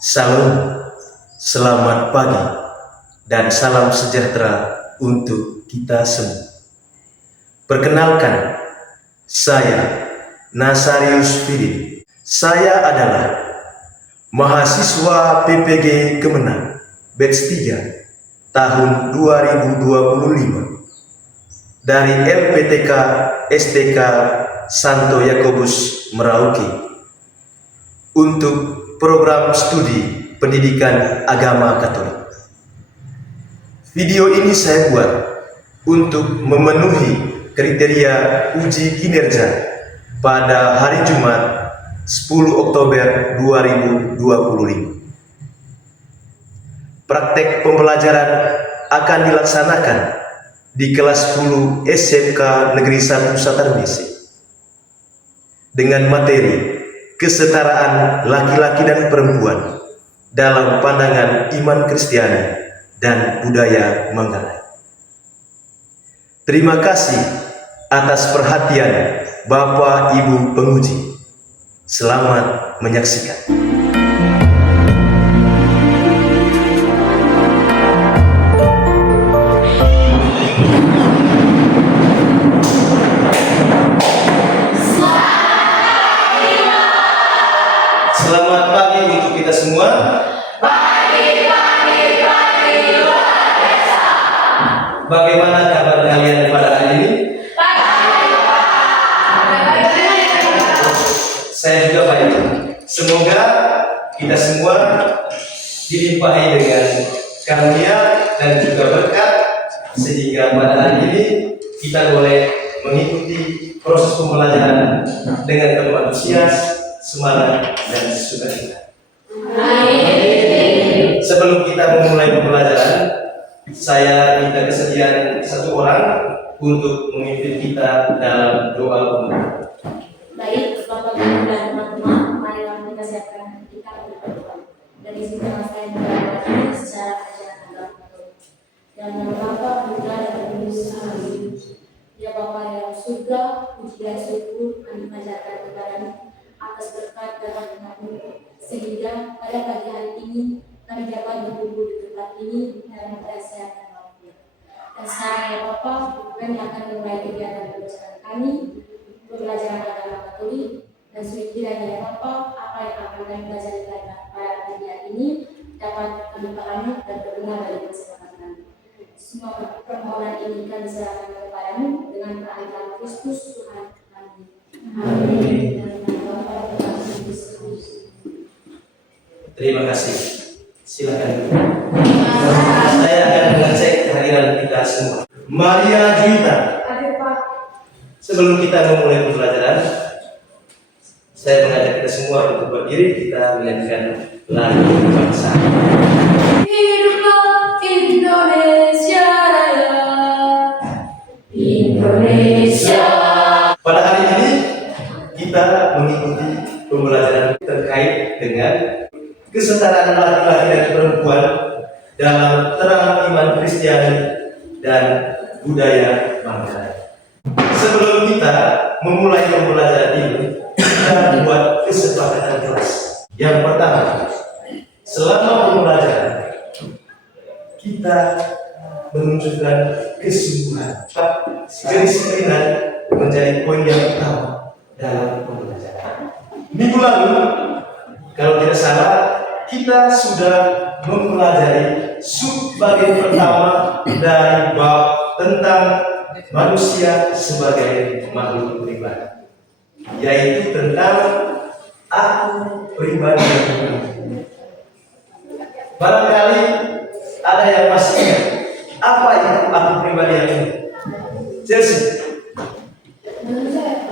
Salam, selamat pagi, dan salam sejahtera untuk kita semua. Perkenalkan, saya Nasarius Fidin. Saya adalah mahasiswa PPG Kemenang Batch 3 tahun 2025 dari LPTK STK Santo Yakobus Merauke untuk program studi pendidikan agama Katolik. Video ini saya buat untuk memenuhi kriteria uji kinerja pada hari Jumat 10 Oktober 2025. Praktek pembelajaran akan dilaksanakan di kelas 10 SMK Negeri 1 Satarmese dengan materi kesetaraan laki-laki dan perempuan dalam pandangan iman Kristiani dan budaya Manggarai. Terima kasih atas perhatian Bapak Ibu penguji. Selamat menyaksikan. Selamat pagi untuk kita semua. Pagi luar biasa. Bagaimana kabar kalian pada hari ini? Saya juga baik. Semoga kita semua dilimpahi dengan karunia dan juga berkat, sehingga pada hari ini kita boleh mengikuti proses pembelajaran dengan penuh antusias, semangat, dan sukacita. Sebelum kita memulai pembelajaran, saya minta kesediaan satu orang untuk memimpin kita dalam doa pembuka. Baik, Bapak Ibu dan teman-teman, marilah kita siapkan kita berdoa. Dari sini saya membawakan secara ajaran agama Katolik. Dan nama Bapa, Putra, dan Roh Kudus. Amin. Ya Bapa yang surga, puji dan syukur kami panjatkan kepadamu atas berkat dan rahmat-Mu, sehingga pada pagi hari ini kami dapat berkumpul di tempat ini dalam kesehatan walafiat. Dan sekarang ya Bapa, kami akan memulai kegiatan pembelajaran kami, pembelajaran agama Katolik, dan sekiranya ya Bapa, apa yang akan kami pelajari pada pagi hari ini dapat kami pahami dan berguna bagi masyarakat kami. Semua permohonan ini kami serahkan kepadamu dengan perantara Kristus Tuhan kami. Amin. Terima kasih. Silakan. Saya akan mengecek kehadiran kita semua. Maria Juwita. Hadir Pak. Sebelum kita memulai pembelajaran, saya mengajak kita semua untuk berdiri, kita menyanyikan lagu bangsa. Hiduplah Indonesia Raya. Indonesia. Pada hari ini kita mengikuti pembelajaran terkait dengan kesetaraan laki-laki dan perempuan dalam terang iman Kristiani dan budaya Manggarai. Sebelum kita memulai pembelajaran ini, kita buat kesepakatan kelas. Yang pertama, selama pembelajaran kita menunjukkan kesungguhan, kedisiplinan menjadi poin yang utama dalam pembelajaran. Minggu lalu, kalau tidak salah, kita sudah mempelajari sub-bagian pertama dari bab tentang manusia sebagai makhluk pribadi, yaitu tentang aku pribadi yang unik. Barangkali ada yang masih ingat apa itu aku pribadi yang unik? Chelsea. Menurut saya,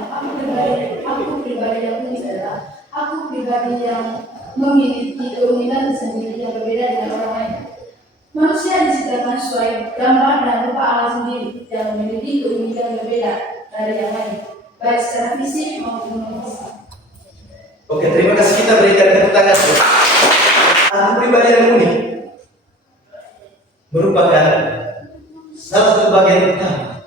aku pribadi yang unik adalah aku pribadi yang memiliki keunikan sendiri yang berbeda dengan orang lain. Manusia diciptakan sesuai gambar dan rupa Allah sendiri yang memiliki keunikan berbeda dari yang lain, baik secara fisik maupun non fisik. Oke, terima kasih, kita berikan tepuk tangan. Aku pribadi yang unik merupakan salah satu bagian utama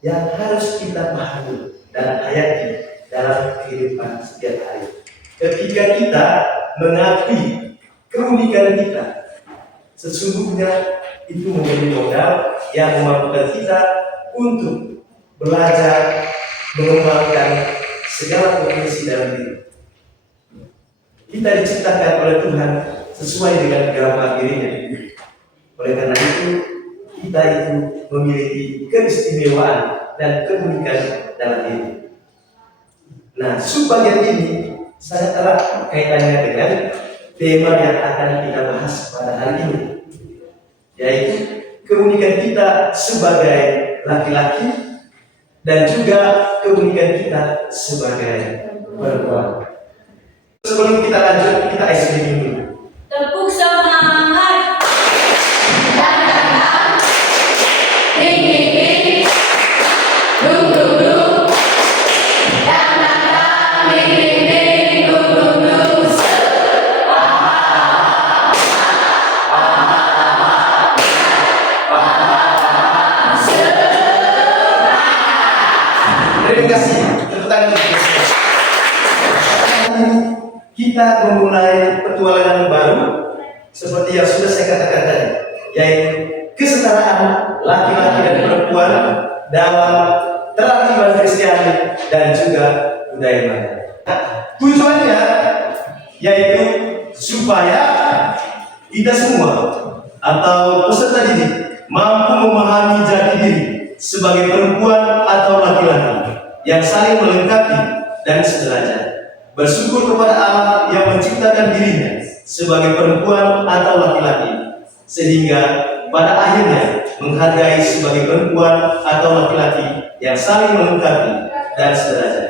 yang harus kita pahami dan hayati dalam kehidupan setiap hari. Ketika kita mengakui keunikan kita. Sesungguhnya itu menjadi modal yang memampukan kita untuk belajar mengembangkan segala potensi dalam diri. Kita diciptakan oleh Tuhan sesuai dengan gambar dirinya. Oleh karena itu, kita itu memiliki keistimewaan dan keunikan dalam diri. Nah, subbagian ini sangat erat kaitannya dengan tema yang akan kita bahas pada hari ini, yaitu keunikan kita sebagai laki-laki dan juga keunikan kita sebagai perempuan. Sebelum kita lanjut, kita SBB dulu. Tepuk semangat. Terima kasih. Tepuk tangan. Kita memulai petualangan baru seperti yang sudah saya katakan tadi, yaitu kesetaraan laki-laki dan perempuan dalam teratiban Kristiani dan juga budaya Maya. Tujuannya yaitu supaya kita semua atau peserta didik mampu memahami jati diri sebagai perempuan atau laki-laki yang saling melengkapi dan sederajat. Bersyukur kepada Allah yang menciptakan dirinya sebagai perempuan atau laki-laki, sehingga pada akhirnya menghargai sebagai perempuan atau laki-laki yang saling melengkapi dan sederajat,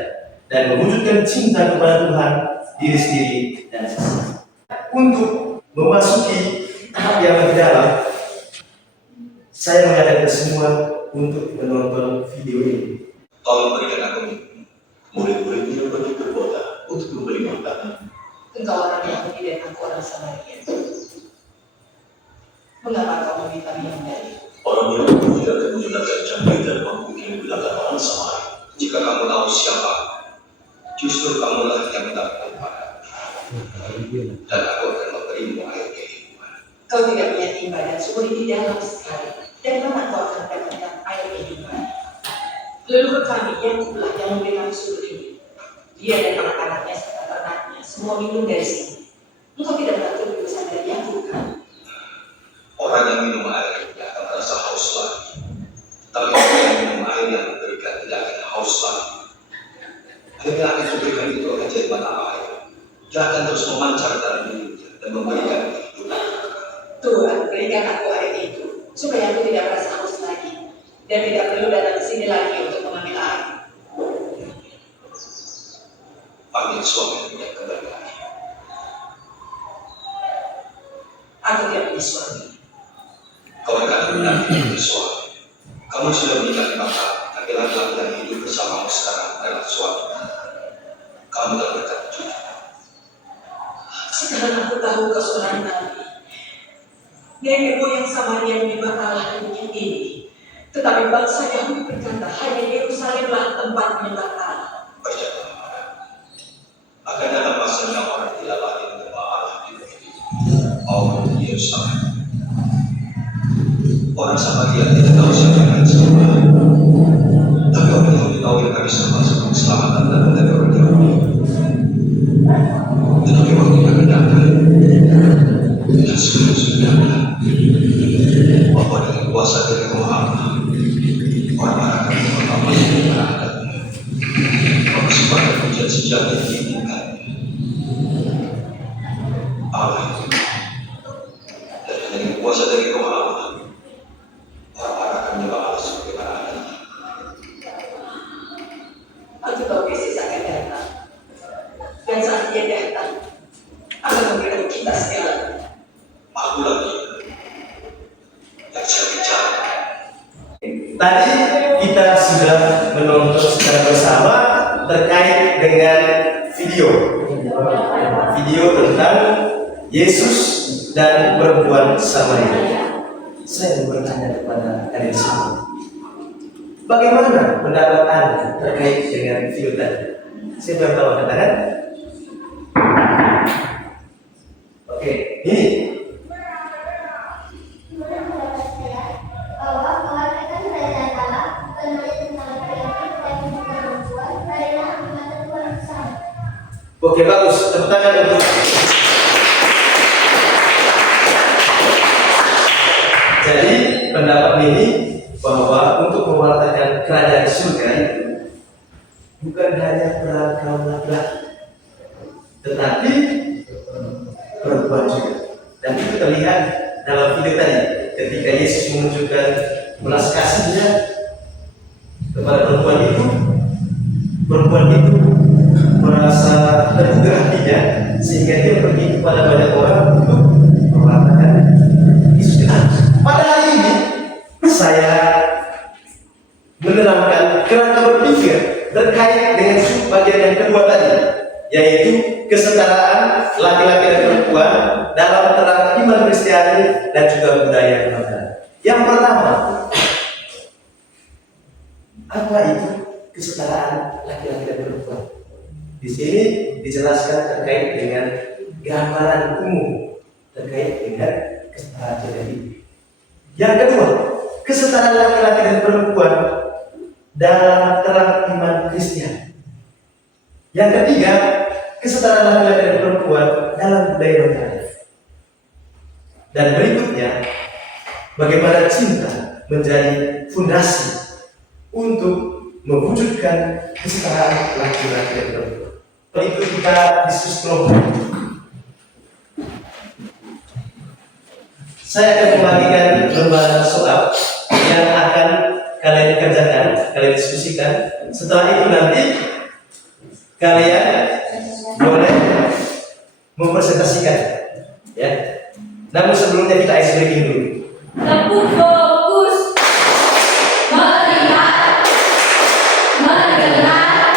dan mewujudkan cinta kepada Tuhan, diri sendiri, dan sesama. Untuk memasuki tahap yang lebih dalam, saya mengajak kita semua untuk menonton video ini. Tolong berikan aku murid-murid yang pergi ke kota untuk membeli makanan. Engkau orang Yahudi dan aku orang Samaria. Mengapa kau meminta minum dari? Orang Yahudi tidak akan menggunakan cangkir dan mangkuk yang digunakan orang Samaria. Jika kamu tahu siapa, justru kamulah yang mendapatkan padaku. Dan aku akan memberimu air kehidupan. Kau tidak punya timba dan sumur di dalam sekali. Dan mana kau akan dapatkan air kehidupan? Leluhur kami Yakublah yang memberikan sumur ini. Dia dan anak-anaknya serta ternaknya semua minum dari sini. Engkau tidak pernah turun bersama dari Yakub kan? Orang yang minum air tidak akan merasa haus lagi. Tapi orang yang minum air yang diberikan tidak akan haus lagi. Air yang akan diberikan itu akan jadi mata air. Dia akan terus memancar dalam dirinya dan memberikan kehidupan. Tuhan, berikan aku air itu, supaya aku tidak merasa haus lagi dan tidak perlu datang ke sini lagi untuk mengambil air. Panggil suami yang kembali lagi. Aku tidak punya suami. Kau berkata benar tidak punya suami. Kamu sudah menikahi maka laki-laki yang hidup bersamamu sekarang adalah suami. Kamu telah berkata jujur. Sekarang aku tahu kau seorang nabi. Nenek moyang Samaria menyembah Allah di bukit ini. Tetapi bangsa Yahudi berkata hanya Yerusalemlah tempat menyembah Allah. Percayalah akan datang masanya orang tidak lagi menyembah Allah di bukit ini. Allah di Yerusalem. Orang Samaria tidak tahu siapa yang disembah. Tapi orang Yahudi tahu yang kami sembah sebagai keselamatan datang dari orang Yahudi. Tetapi waktu akan datang dan sekarang sudah datang bahwa dengan kuasa dari Roh Allah orang-orang akan mengenal masuk keberadaannya. Persembahkan hujan sejati yang diinginkan Allah itu. Dan dengan kuasa dari Roh Allah orang-orang akan menyembah Allah sebagai berada. Aku tahu Yesus akan datang. Dan saat dia datang akan memberitahu kita segalanya. Aku lagi yang saya bicara. Tadi kita sudah menonton secara bersama terkait dengan video tentang Yesus dan perempuan Samaria. Saya mau bertanya kepada kalian semua, bagaimana pendapat Anda terkait dengan video tadi? Siapa yang tahu katakan? Oke, ini bahwa mengatakan kerajaan Allah bukan hanya tentang laki-laki tetapi juga perempuan karena mata Tuhan bersama. oke bagus. Tepuk tangan untuk. Jadi pendapat ini bahwa untuk mewartakan kerajaan surga itu bukan hanya peran kaum laki-laki, tetapi perempuan juga. Dan itu terlihat dalam video tadi ketika Yesus menunjukkan belas kasihnya kepada perempuan itu merasa tergugah hatinya sehingga dia pergi kepada banyak orang untuk mewartakan Yesus. Pada hari ini saya menerangkan kerangka berpikir terkait dengan bagian yang kedua tadi, yaitu kesetaraan laki-laki dan perempuan dalam terang iman Kristiani dan juga budaya Barat. Yang pertama, apa itu kesetaraan laki-laki dan perempuan? Di sini dijelaskan terkait dengan gambaran umum terkait dengan kesetaraan gender ini. Yang kedua, kesetaraan laki-laki dan perempuan dalam terang iman Kristiani. Yang ketiga, kesetaraan laki-laki dan perempuan dalam budaya Barat. Dan berikutnya, bagaimana cinta menjadi fondasi untuk mewujudkan kesetaraan laki-laki dan perempuan. Itu kita diskusi kelompok. Saya akan membagikan beberapa soal yang akan kalian kerjakan, kalian diskusikan. Setelah itu nanti kalian boleh mempresentasikan, ya. Namun sebelumnya kita ice breaking dulu. Tepuk fokus, melihat, mendengar,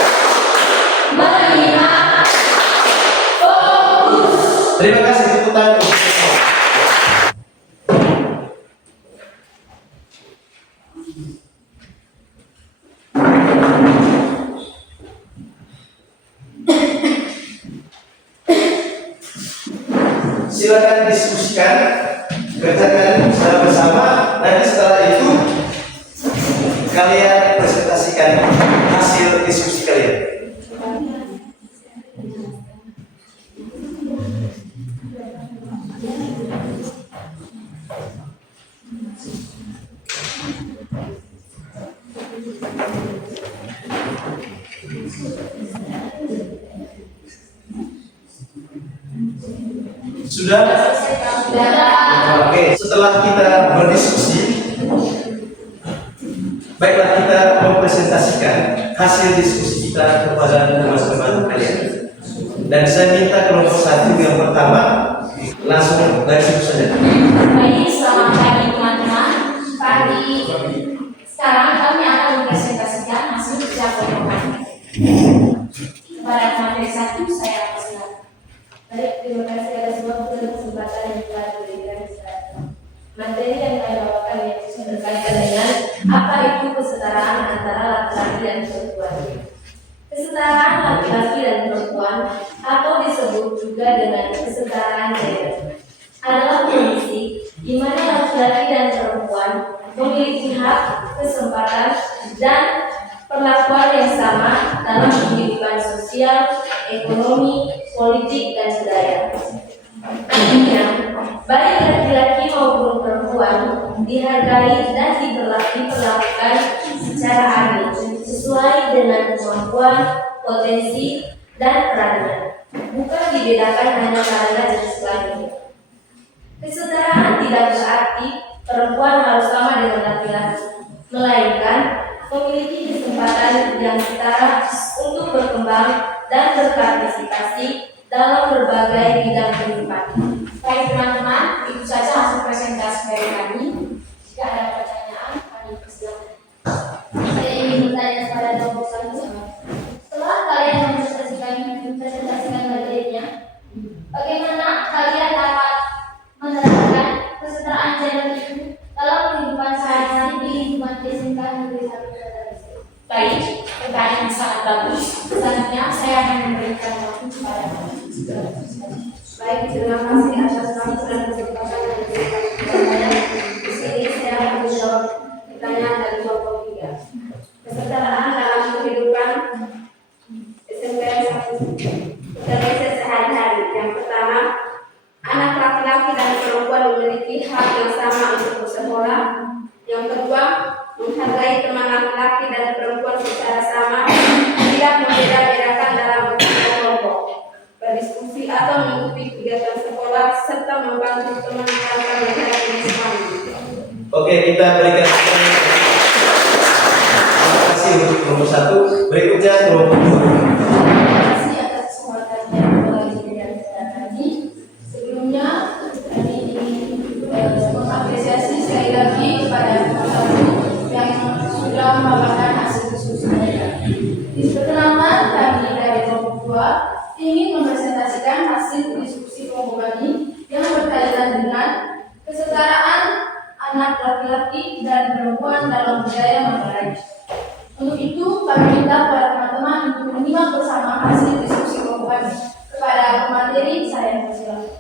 menyimak, fokus. Terima kasih tepuk tangan. Silakan diskusikan, kerjakan secara bersama. Nanti setelah itu kalian presentasikan hasil diskusi kalian. Sudah? Oke, setelah kita berdiskusi, baiklah kita mempresentasikan hasil diskusi kita kepada teman-teman kalian. Dan saya minta kelompok satu yang pertama langsung dari situ saja. Baik, selamat pagi teman-teman. Pagi sekarang kami akan mempresentasikan hasil kerja kelompok. Kepada materi 1 saya persilakan. Baik, terima kasih atas waktu dan kesempatan yang telah diberikan kepada materi yang saya bawakan yaitu berkaitan dengan apa itu kesetaraan antara laki-laki dan perempuan. Kesetaraan laki-laki dan perempuan atau disebut juga dengan kesetaraan gender adalah kondisi di mana laki-laki dan perempuan memiliki hak, kesempatan, dan perlakuan yang sama dalam kehidupan sosial, ekonomi, politik, dan budaya. Artinya, baik laki-laki maupun perempuan dihargai dan diperlakukan secara adil sesuai dengan kemampuan, potensi, dan perannya, bukan dibedakan hanya karena jenis kelamin. Kesetaraan tidak berarti perempuan harus sama dengan laki-laki, melainkan memiliki kesempatan yang setara untuk berkembang dan berpartisipasi dalam berbagai bidang kehidupan. Baik teman-teman, itu saja hasil presentasi dari kami. Jika ada pertanyaan, kami persilakan. Saya ingin bertanya kepada kelompok satu. Setelah kalian mempresentasikan materinya, bagaimana kalian dapat menerapkan kesetaraan gender itu dalam kehidupan sehari-hari di lingkungan SMK Negeri 1 Kota. Baik, pertanyaan sangat bagus. Selanjutnya saya akan memberikan waktu kepada kami. Baik, terima kasih atas hak yang sama untuk bersekolah. Yang kedua, menghargai teman laki-laki dan perempuan secara sama, tidak membeda-bedakan dalam kelompok, berdiskusi atau mengikuti kegiatan sekolah, serta membantu teman mereka menghadapi semuanya. Oke, kita berikan terima kasih untuk kelompok 1. Berikutnya kelompok 2. Terima kasih atas kesempatannya mengaji dan kami. Sebelumnya kami ingin mengapresiasi sekali lagi kepada kelompok 1 yang sudah melakukan hasil diskusi mereka. Perkenalkan, kami dari kelompok 2 ingin mempresentasikan hasil diskusi kelompok kami yang berkaitan dengan kesetaraan anak laki-laki dan perempuan dalam budaya Manggarai. Untuk itu, kami minta para teman-teman untuk menyimak bersama hasil diskusi kelompok kami. Kepada pemateri, saya persilakan.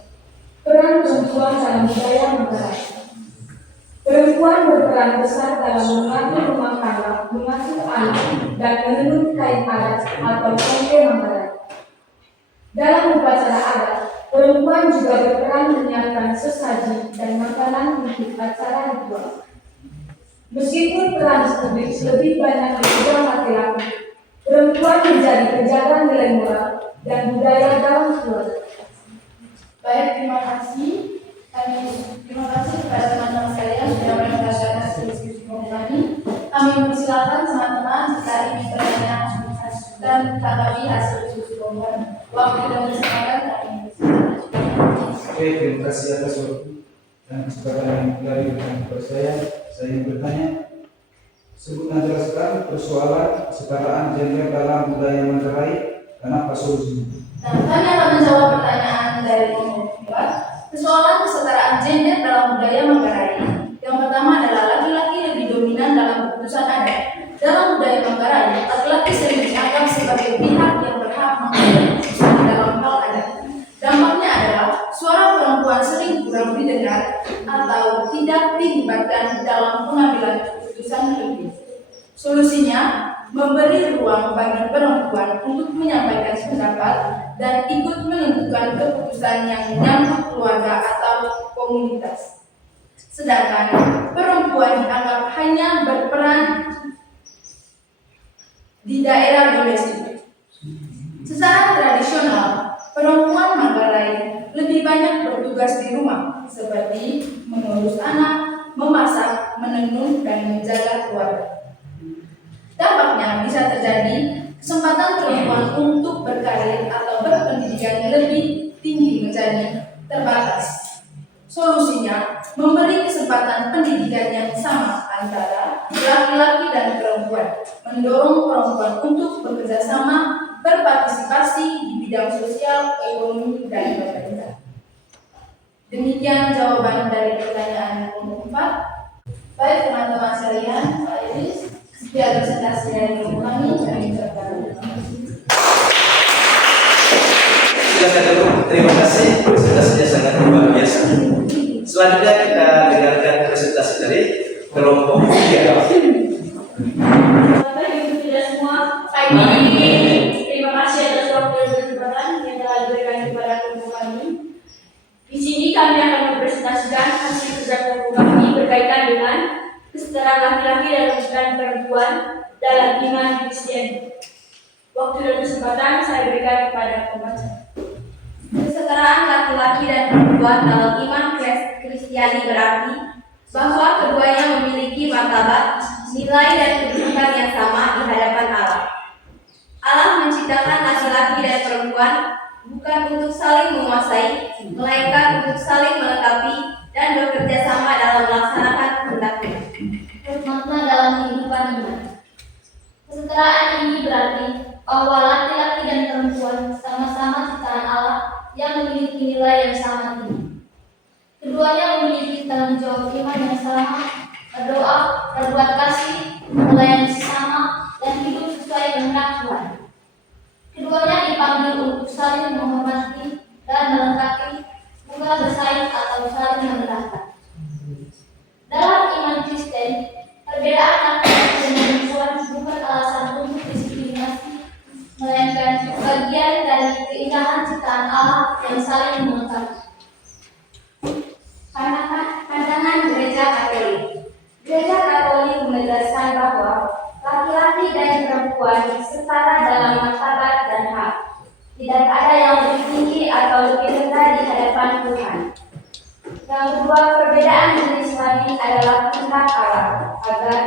Peran perempuan dalam budaya Manggarai. Perempuan berperan besar dalam mengatur rumah tangga, mengasuh anak, dan menenun kain adat atau kongke Manggarai. Dalam upacara adat, perempuan juga berperan menyiapkan sesaji dan makanan untuk acara ritual. Meskipun peran lebih banyak dipegang laki-laki, perempuan menjadi penjaga nilai moral dan budaya dalam keluarga. Baik, terima kasih. Terima kasih kepada teman-teman sekalian sudah mendengarkan hasil diskusi kelompok kami. Kami mempersilakan teman-teman jika ingin bertanya dan tanggapi hasil diskusi kelompok kami. Waktu dan kesempatan kami mempersilakan. Oke, terima kasih atas waktu dan kesempatan yang telah diberikan kepada saya. Saya ingin bertanya, sebutkan jelaskan persoalan kesetaraan gender dalam budaya Manggarai dan apa solusinya? Nah, kami akan menjawab pertanyaan dari kelompok 2. Persoalan kesetaraan gender dalam budaya Manggarai. Yang pertama adalah laki-laki lebih dominan dalam keputusan adat. Dalam budaya Manggarai, laki-laki sering dianggap sebagai pihak yang berhak mengambil keputusan dalam hal adat. Dampaknya adalah suara perempuan sering kurang didengar atau tidak dilibatkan dalam pengambilan keputusan lebih. Solusinya, memberi ruang bagi perempuan untuk menyampaikan pendapat dan ikut menentukan keputusan yang menyangkut keluarga atau komunitas. Sedangkan perempuan dianggap hanya berperan di daerah domestik. Secara tradisional, perempuan Manggarai lebih banyak bertugas di rumah, seperti mengurus anak, memasak, menenun, dan menjaga keluarga. Dampaknya bisa terjadi kesempatan perempuan untuk berkarir atau berpendidikan lebih tinggi menjadi terbatas. Solusinya, memberi kesempatan pendidikan yang sama antara laki-laki dan perempuan, mendorong perempuan untuk bekerja sama, berpartisipasi di bidang sosial, ekonomi, dan pemerintah. Demikian jawaban dari pertanyaan kelompok 4. Baik teman-teman sekalian, Pak Iris, sekian presentasi dari kelompok kami ucapkan terima kasih. Silakan dulu. Terima kasih. Presentasinya sangat luar biasa. Selanjutnya kita dengarkan presentasi dari kelompok 3. Bapak Ibu tidak semua pagi. Terima kasih atas waktu dan kesempatan yang telah diberikan kepada kelompok kami. Di sini kami akan mempresentasikan hasil kerja kelompok kami berkaitan dengan kesetaraan laki-laki dan perempuan dalam iman Kristen. Waktu dan kesempatan saya berikan kepada pembaca. Kesetaraan laki-laki dan perempuan dalam iman Kristiani berarti bahwa keduanya memiliki martabat, nilai dan kedudukan yang sama di hadapan Allah. Allah menciptakan laki-laki dan perempuan bukan untuk saling menguasai, melainkan untuk saling melengkapi dan bekerja sama dalam melaksanakan kehendaknya. Makna dalam kehidupan iman. Kesetaraan ini berarti bahwa laki-laki dan perempuan sama-sama ciptaan Allah yang memiliki nilai yang sama tinggi. Keduanya memiliki tanggung jawab iman yang sama, berdoa, berbuat kasih, melayani sesama, dan hidup sesuai kehendak Tuhan. Keduanya dipanggil untuk saling menghormati dan melengkapi, bukan bersaing atau saling merendahkan. Dalam iman Kristen, perbedaan laki-laki dan perempuan bukan alasan untuk diskriminasi, melainkan bagian dari keindahan ciptaan Allah yang saling melengkapi. Karena perempuan setara dalam martabat dan hak. Tidak ada yang lebih tinggi atau lebih rendah di hadapan Tuhan. Yang kedua, perbedaan jenis kelamin adalah kehendak Allah agar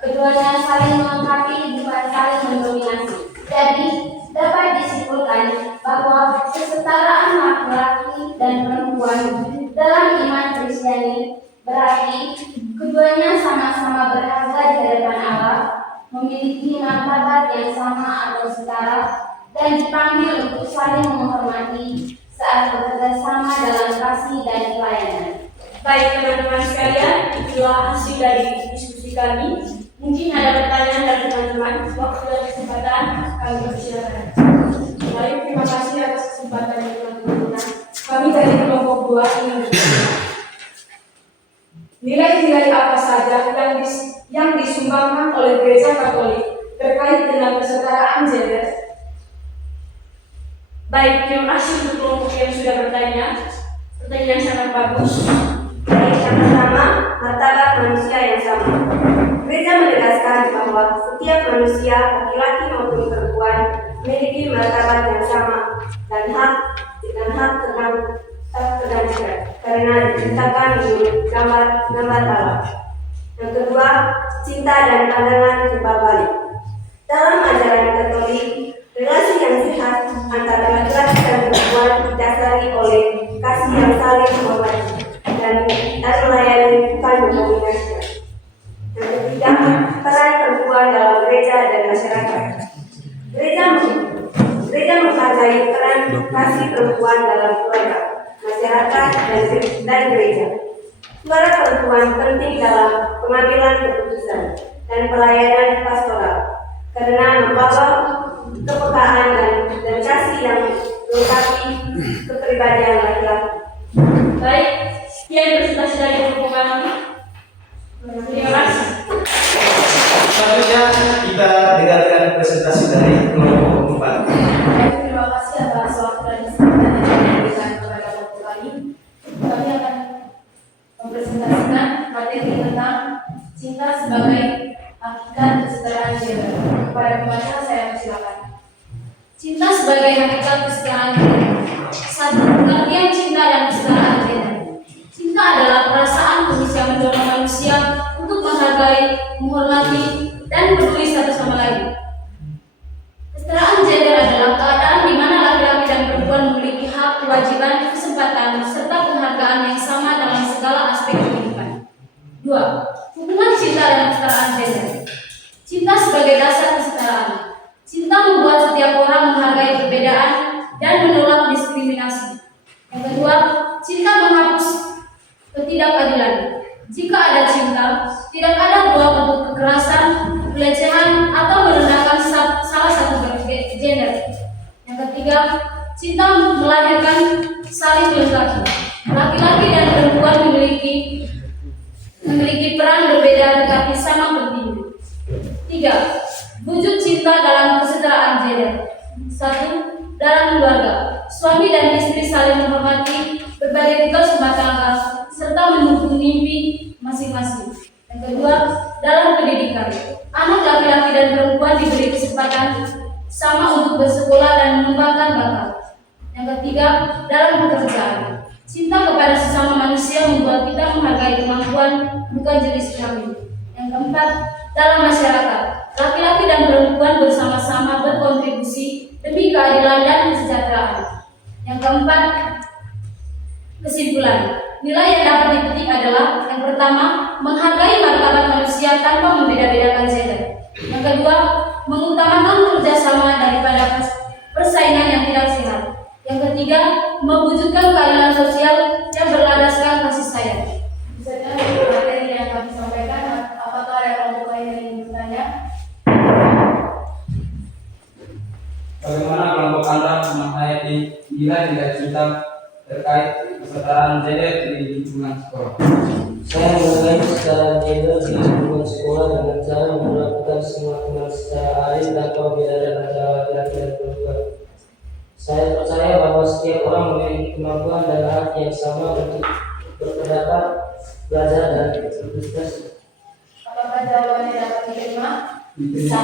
keduanya saling melengkapi bukan saling mendominasi. Jadi dapat disimpulkan bahwa kesetaraan laki-laki dan perempuan dalam iman Kristiani berarti keduanya sama-sama berharga di hadapan Allah, memiliki martabat yang sama atau setara, dan dipanggil untuk saling menghormati saat bekerja sama dalam kasih dan pelayanan. Baik teman-teman sekalian, itulah hasil dari diskusi kami. Mungkin ada pertanyaan dari teman-teman. Waktu dan kesempatan kami persilakan. Baik, terima kasih atas kesempatannya teman-teman. Kami dari kelompok 2 ingin bertanya. Nilai-nilai apa saja yang disumbangkan oleh Gereja Katolik terkait dengan kesetaraan gender? Baik, terima kasih untuk kelompok yang sudah bertanya. Pertanyaan sangat bagus. Baik, yang pertama, martabat manusia yang sama. Gereja menegaskan bahwa setiap manusia, laki-laki maupun perempuan, memiliki martabat yang sama dan hak tergantikan karena diciptakan menurut gambar Allah. Yang kedua, cinta dan pandangan timbal balik. Dalam ajaran Katolik, relasi yang sehat antara laki-laki dan perempuan didasari oleh kasih yang saling menghormati dan melayani, bukan mendominasi. Yang ketiga, peran perempuan dalam gereja dan masyarakat. Gereja menghargai peran kasih perempuan dalam keluarga, masyarakat, dan gereja. Suara perempuan penting dalam pengambilan keputusan dan pelayanan pastoral karena membawa kepekaan dan kasih yang melengkapi kepribadian laki-laki. Baik, sekian presentasi dari kelompok kami. Terima kasih. Selanjutnya kita dengarkan presentasi dari kelompok 4. Baik, terima kasih atas waktu dan kesempatan yang diberikan kepada kelompok kami. Kami akan mempresentasikan materi tentang cinta sebagai hakikat kesetaraan gender. Kepada pembaca saya persilakan. Cinta sebagai hakikat kesetaraan gender. Satu, pengertian cinta dan kesetaraan gender. Cinta adalah perasaan tulus yang mendorong manusia untuk menghargai, menghormati, dan peduli satu sama lain. Kesetaraan gender adalah keadaan di mana laki-laki dan perempuan memiliki hak, kewajiban, kesempatan, serta penghargaan yang sama dalam segala aspek kehidupan. 2. Hubungan cinta dan kesetaraan gender. Cinta sebagai dasar kesetaraan. Cinta membuat setiap orang menghargai perbedaan dan menolak diskriminasi. Yang kedua, cinta menghapus ketidakadilan. Jika ada cinta, tidak ada dua bentuk kekerasan, pelecehan, atau merendahkan salah satu gender. Yang ketiga, cinta melahirkan saling melengkapi. Laki-laki dan perempuan memiliki peran berbeda tetapi sama penting. 3. Wujud cinta dalam kesetaraan gender. 1. Dalam keluarga, suami dan istri saling menghormati, berbagi tugas rumah tangga, serta mendukung mimpi masing-masing. Yang kedua, dalam pendidikan, anak laki-laki dan perempuan diberi kesempatan sama untuk bersekolah dan mengembangkan bakat. Yang ketiga, dalam pekerjaan, cinta kepada sesama manusia membuat kita menghargai kemampuan, bukan jenis kelamin. Yang keempat, dalam masyarakat, laki-laki dan perempuan bersama-sama berkontribusi demi keadilan dan kesejahteraan. Yang keempat, kesimpulan. Nilai yang dapat dipetik adalah yang pertama, menghargai martabat manusia tanpa membeda-bedakan gender. Yang kedua, mengutamakan kerjasama daripada persaingan yang tidak sehat. Yang ketiga, mewujudkan keadilan sosial yang berlandaskan kasih sayang. Misalnya materi yang kami sampaikan, apakah ada kelompok lain yang ingin bertanya? Bagaimana kelompok Anda menghayati nilai-nilai cinta terkait kesetaraan gender di lingkungan sekolah? Saya mengenai kesetaraan gender di lingkungan sekolah dengan cara memperlakukan semua teman secara adil tanpa perbedaan antara laki-laki dan perempuan. Saya percaya bahwa setiap orang memiliki kemampuan dan hak yang sama untuk berpendapat, belajar, dan berekspresi. Apakah jawabannya dapat diterima? Diterima.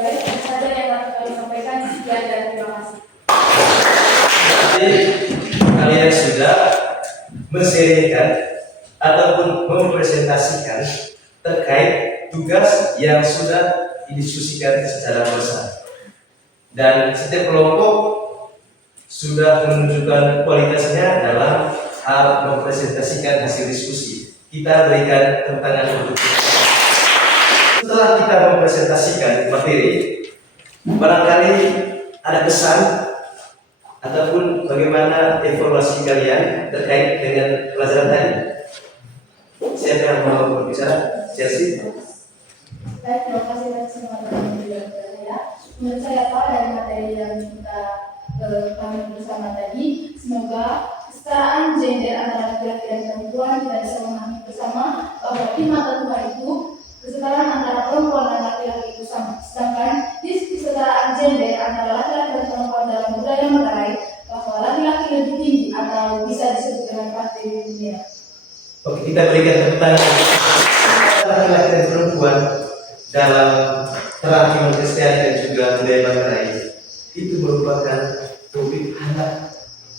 Baik, itu saja yang dapat kami sampaikan. Sekian dan terima kasih. Jadi kalian sudah menserikan ataupun mempresentasikan terkait tugas yang sudah didiskusikan secara bersama, dan setiap kelompok sudah menunjukkan kualitasnya dalam hal mempresentasikan hasil diskusi. Kita berikan tepuk tangan untuk itu. Setelah kita mempresentasikan materi, barangkali ada kesan ataupun bagaimana evaluasi kalian terkait dengan pelajaran tadi. Siapa yang mau berbicara? Chelsea. Baik, terima kasih atas kesempatan yang saya. Menurut saya Pak, dari materi yang kita kami bersama tadi, semoga kesetaraan gender antara laki-laki dan perempuan kita bisa memahami bersama bahwa di mata Tuhan itu kesetaraan antara perempuan dan laki-laki itu sama. Sedangkan di kesetaraan gender antara laki-laki dan perempuan dalam budaya Matarai, bahwa laki-laki lebih tinggi atau bisa disebut dengan pasti di dunia. Oke, kita berikan tepuk tangan laki-laki dan perempuan dalam terang iman Kristiani dan juga budaya Matarai. Itu merupakan topik hangat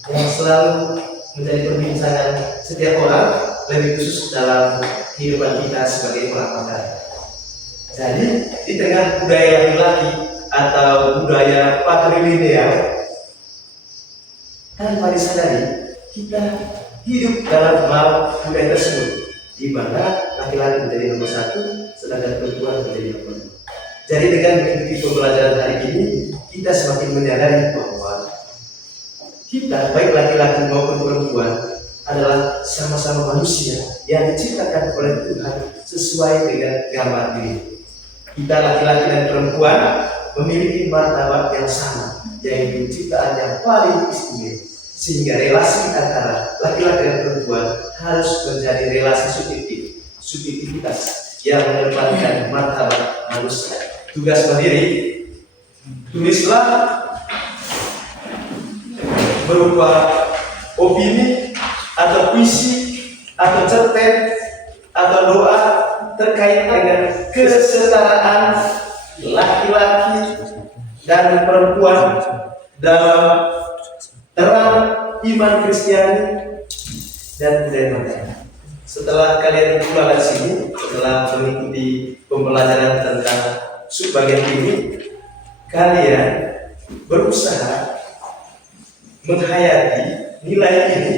yang selalu menjadi perbincangan setiap orang, lebih khusus dalam kehidupan kita sebagai orang Matarai. Jadi di tengah budaya laki-laki atau budaya patrilineal, tanpa disadari kita hidup dalam hal budaya tersebut, di mana laki-laki menjadi nomor satu, sedangkan perempuan menjadi nomor dua. Jadi dengan mengikuti pembelajaran hari ini, kita semakin menyadari bahwa kita, baik laki-laki maupun perempuan, adalah sama-sama manusia yang diciptakan oleh Tuhan sesuai dengan gambar diri. Kita laki-laki dan perempuan memiliki martabat yang sama, yaitu ciptaan yang paling istimewa. Sehingga relasi antara laki-laki dan perempuan harus menjadi relasi subjektivitas yang mengedepankan martabat manusia. Tugas mandiri, tulislah berupa opini atau puisi atau cerpen atau doa terkait dengan kesetaraan laki-laki dan perempuan dalam terang iman Kristiani dan budaya Matarai. Setelah kalian pulang dari sini, setelah mengikuti pembelajaran tentang subbagian ini, kalian berusaha menghayati nilai ini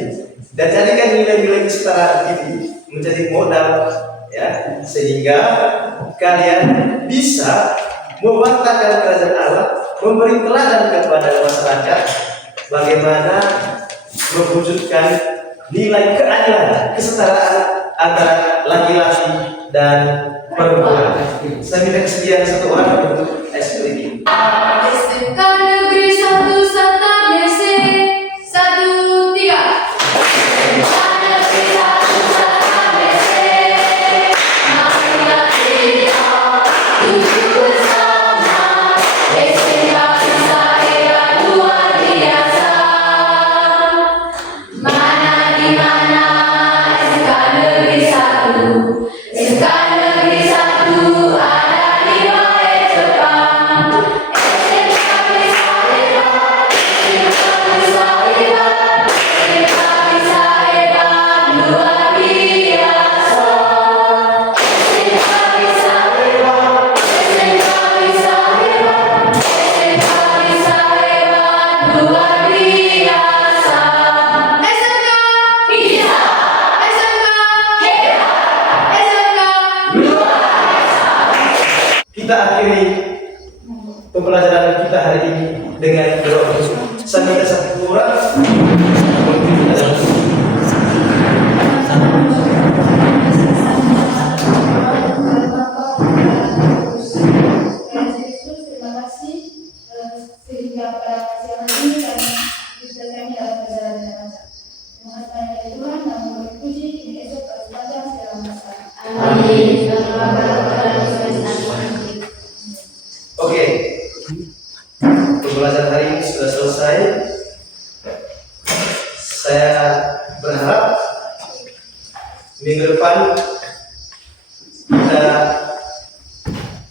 dan jadikan nilai-nilai kesetaraan ini menjadi modal, ya, sehingga kalian bisa membanggakan kerajaan Allah, memberi teladan kepada masyarakat bagaimana mewujudkan nilai keadilan, kesetaraan antara laki-laki dan perempuan. Saya minta kesediaan satu orang untuk eksplisit. SMK Negeri 1 Serta BC 1 3. Kita akhiri pembelajaran kita hari ini dengan doa. Saya minta satu orang memimpin kita dalam Terima kasih sehingga pada siang hari ini kita kami dalam perjalanan yang lancar. Terima kasih kepada Tuhan yang memberi puji ini esok pada panjang segala masa. Amin. Oke, pembelajaran hari ini sudah selesai. Saya berharap minggu depan kita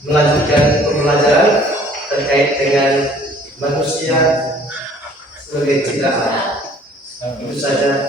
melanjutkan pembelajaran terkait dengan manusia sebagai ciptaan. Itu saja.